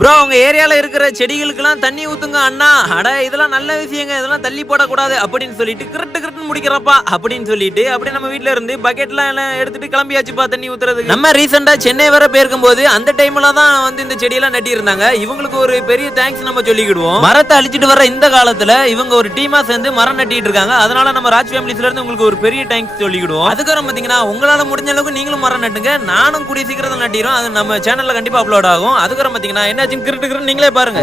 Bro உங்க ஏரியால இருக்கிற செடிகளுக்கெல்லாம் தண்ணி ஊத்துங்க அண்ணா. அட இதெல்லாம் நல்ல விஷயங்க, இதெல்லாம் தள்ளி போடக்கூடாது அப்படின்னு சொல்லிட்டு கிருட்டு முடிக்கிறப்பா அப்படின்னு சொல்லிட்டு அப்படியே நம்ம வீட்டுல இருந்து பக்கெட்லாம் எல்லாம் எடுத்துட்டு கிளம்பியாச்சுப்பா தண்ணி ஊத்துறதுக்கு. நம்ம ரீசெண்டா சென்னை வர போயிருக்கும் போது அந்த டைம்ல தான் வந்து இந்த செடியெல்லாம் நட்டி இருந்தாங்க. இவங்களுக்கு ஒரு பெரிய தேங்க்ஸ் நம்ம சொல்லிக்கிடுவோம். மரத்தை அழிச்சிட்டு வர இந்த காலத்துல இவங்க ஒரு டீமா சேர்ந்து மரம் நட்டிட்டு இருக்காங்க. அதனால நம்ம ராஜ் ஃபேமிலிஸ்ல இருந்து உங்களுக்கு ஒரு பெரிய தேங்க்ஸ் சொல்லிக்கிடுவோம். அதுக்கப்புறம் பாத்தீங்கன்னா உங்களால முடிஞ்ச அளவுக்கு நீங்களும் மரம் நட்டுங்க. நானும் கூடிய சீக்கிரத்தில் நட்டிரும். அது நம்ம சேனல்ல கண்டிப்பா அப்லோட் ஆகும். அதுக்கப்புறம் பாத்தீங்கன்னா என்ன கிருட்டு நீங்களே பாருங்க.